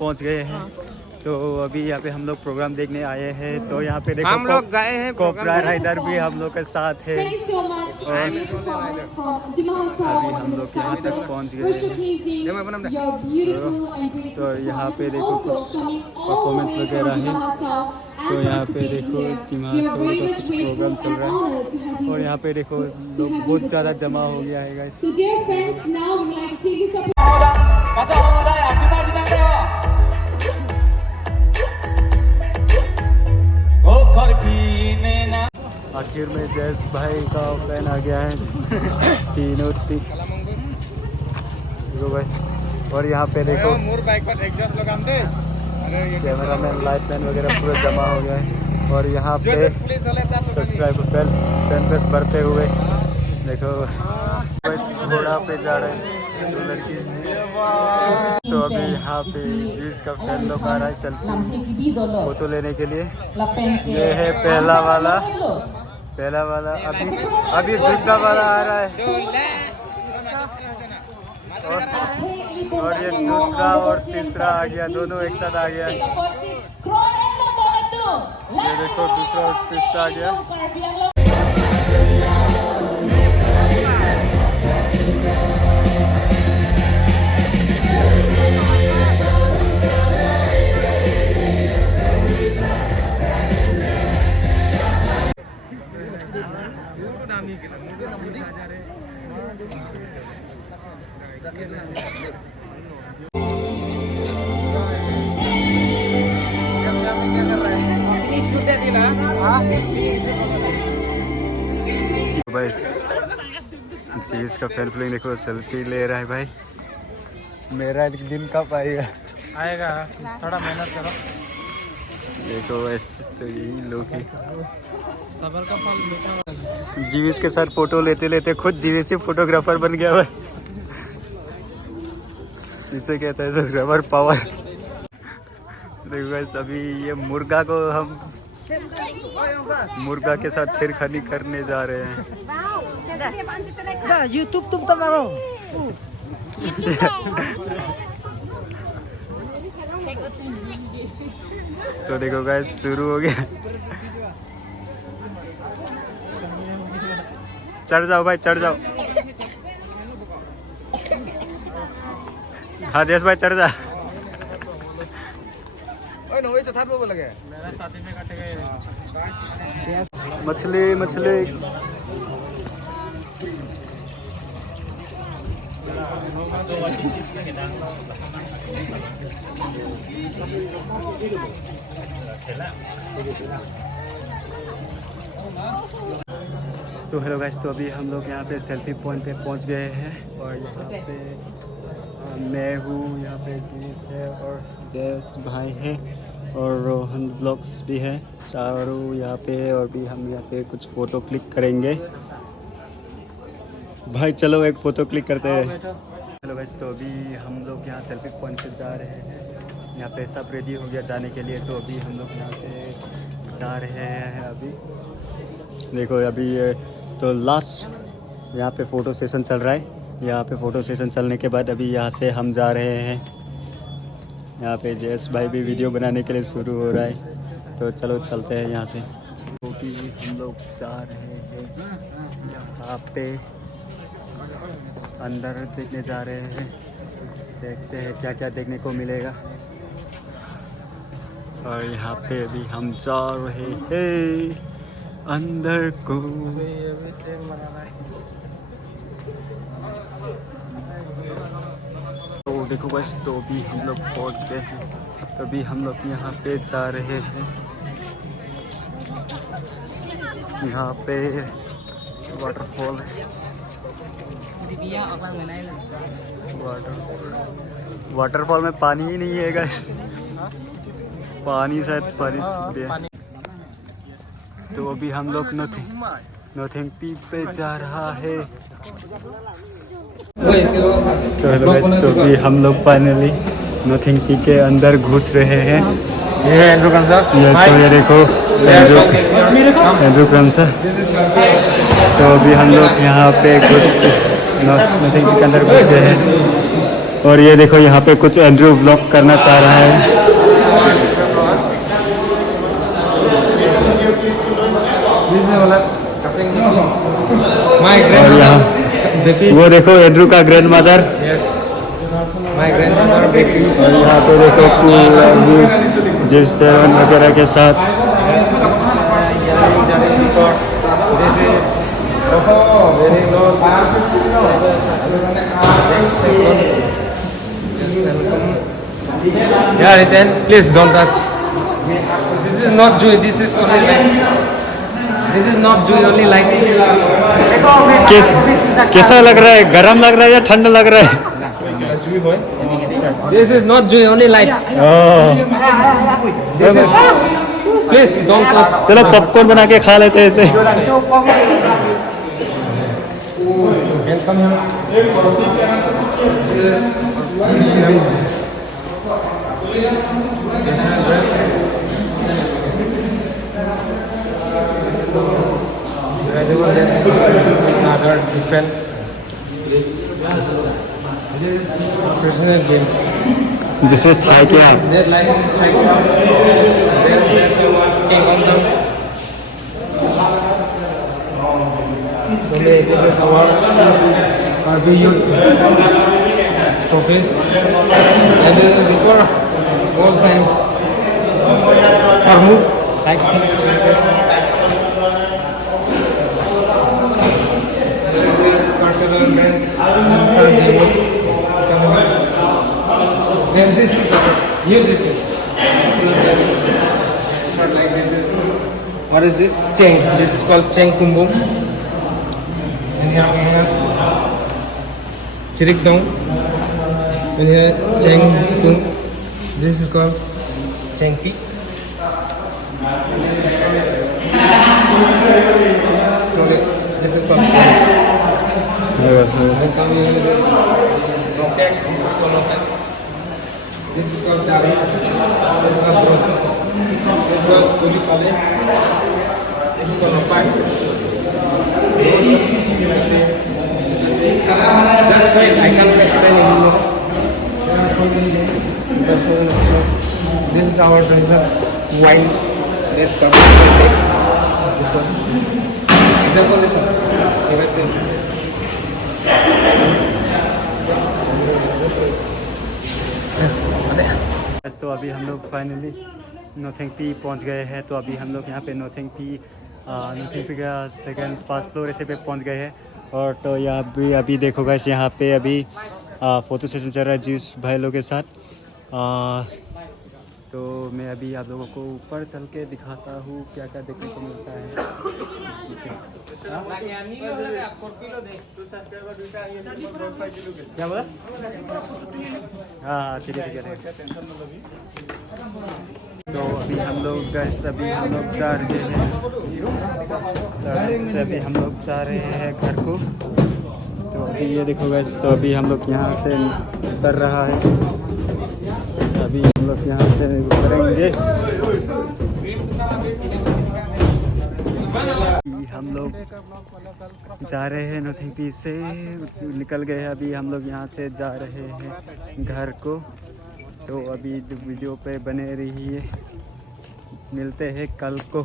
पहुंच गए हैं। तो अभी यहाँ पे हम लोग प्रोग्राम देखने आए हैं। तो यहाँ पे देखो हम लोग गए हैं कोबरा राइडर भी हम लोग के साथ है और अभी हम लोग यहाँ तक पहुँच गए हैं। तो यहाँ पे देखो कुछ परफॉर्मेंस वगैरह है। तो यहाँ पे देखो महोत्सव का कुछ प्रोग्राम चल रहा है और यहाँ पे देखो लोग बहुत ज़्यादा जमा हो गया है गाइस। आखिर में जैस भाई का फैन आ गया है तीनों बस। और यहाँ पे देखो कैमरा मैन लाइट मैन वगैरह पूरा जमा हो गया है। और यहाँ पे सब्सक्राइबर फैन पेस बढ़ते हुए देखो बस घोड़ा पे जा रहे हैं दो लड़की। तो अभी यहाँ पे जीस का फैन लोग आ रहा है सेल्फी फोटो लेने के लिए। ये है पहला वाला अभी दूसरा वाला आ रहा है और ये दूसरा और तीसरा आ गया, दोनों एक साथ आ गया। ये देखो दूसरा और तीसरा आ गया। बस चीज का फैन फॉलोइंग देखो सेल्फी ले रहा है भाई। मेरा एक दिन कब आएगा थोड़ा मेहनत करो। देखो ऐसे तो यही लोग हैं। सबर का फल मीठा। जीवीस के साथ फोटो लेते लेते खुद जीवीस ही फोटोग्राफर बन गया भाई। इसे कहता है फोटोग्राफर पावर। देखो गाइस अभी ये मुर्गा को हम मुर्गा के साथ छेड़खानी करने जा रहे हैं। यूट्यूब तुम तो मारो। तो देखो गाइस शुरू हो गया। चढ़ जाओ भाई चढ़ जाओ। हाँ जयेश भाई चढ़ जा। मछली मछली तो हेलो गाइस, तो अभी हम लोग यहाँ पे सेल्फी पॉइंट पे पहुँच गए हैं और यहाँ पे मैं हूँ, यहाँ पे जीस है और जयस भाई है और रोहन ब्लॉग्स भी है, चारों यहाँ पे। और भी हम यहाँ पे कुछ फ़ोटो क्लिक करेंगे। भाई चलो एक फ़ोटो क्लिक करते हैं। हेलो गाइस, तो अभी हम लोग यहाँ सेल्फी पॉइंट पे जा रहे हैं। यहाँ पे सब रेडी हो गया जाने के लिए। तो अभी हम लोग यहाँ पे जा रहे हैं। अभी देखो अभी तो लास्ट यहाँ पे फ़ोटो सेशन चल रहा है। यहाँ पे फ़ोटो सेशन चलने के बाद अभी यहाँ से हम जा रहे हैं। यहाँ पे जयेश भाई भी वीडियो बनाने के लिए शुरू हो रहा है। तो चलो चलते हैं यहाँ से। तो भी हम लोग जा रहे हैं यहाँ पे अंदर देखने जा रहे हैं। देखते हैं क्या क्या देखने को मिलेगा। और यहाँ पे अभी हम जा रहे हैं अंदर को। तो देखो बस, तो अभी हम लोग पहुँच गए हैं। तो अभी हम लोग यहाँ पे जा रहे हैं। यहाँ पे वाटरफॉल है। वाटरफॉल में पानी ही नहीं है गाइस। पानी शायद बारिश दे। तो अभी हम लोग नथिंग पीक पे जा रहा है। तो हेलो गाइस, तो अभी हम लोग फाइनली नथिंग पीक के अंदर घुस रहे हैं। ये है एंड्रू क्रमसा। तो ये देखो एंड्रू क्रमसा। तो अभी हम लोग यहाँ पे नथिंग पीक के अंदर घुस गए हैं। और ये देखो यहाँ पे कुछ एंड्रू ब्लॉग करना चाह रहा है। और यहाँ वो देखो एंड्रू का grand mother. My grandmother baby. और यहाँ पे देखो जिस वगैरह के साथ। Yeah, Ritan, please don't touch. This is not Jew. This is only like. This is not Jew. Only like. कैसा लग रहा है? गरम लग रहा है या ठंड लग रहा है? This is not Jew. Only like. This is. Please don't touch. चलो पॉपकॉर्न बना के खा लेते हैं इसे। Welcome here. Another different. This is personal game. This is tie क्या? There's like there's game also. So this is our video trophies. And this is before all time. Our move like things like this. Then this is use this one. Short like this is what is this? Cheng. This is called Cheng Kumbum. And here we have Chirik Dong. And here Cheng Tung. This is called Cheng Pi. This is called then come here this rocket. This is called rocket. This is called Dari. This is called rocket. This is called Kulifale. This is called rocket. That's right. I can't explain in English. This is our treasure wine. This one. Example this one. You can see. तो अभी हम लोग finally nothing P पहुंच गए हैं। तो अभी हम लोग यहाँ पे नोथिंग पी का सेकंड फर्स्ट फ्लोर ऐसे पे पहुंच गए हैं। और तो यहाँ भी अभी देखो गाइस, यहाँ पे अभी फ़ोटो सेशन चल रहा है जिस भाई लोग के साथ। तो मैं अभी आप लोगों को ऊपर चल के दिखाता हूँ क्या क्या देखने को मिलता है। क्या बोला? हाँ ठीक है। तो अभी हम लोग जा रहे हैं अभी हम लोग जा रहे हैं घर को। तो अभी ये देखो गैस, तो अभी हम लोग यहाँ से उतर रहा है। अभी हम लोग यहाँ से उतरेंगे। हम लोग जा रहे हैं नोथिंग पी से निकल गए हैं। अभी हम लोग यहाँ से जा रहे हैं घर को। तो अभी वीडियो पे बने रहिए, मिलते हैं कल को।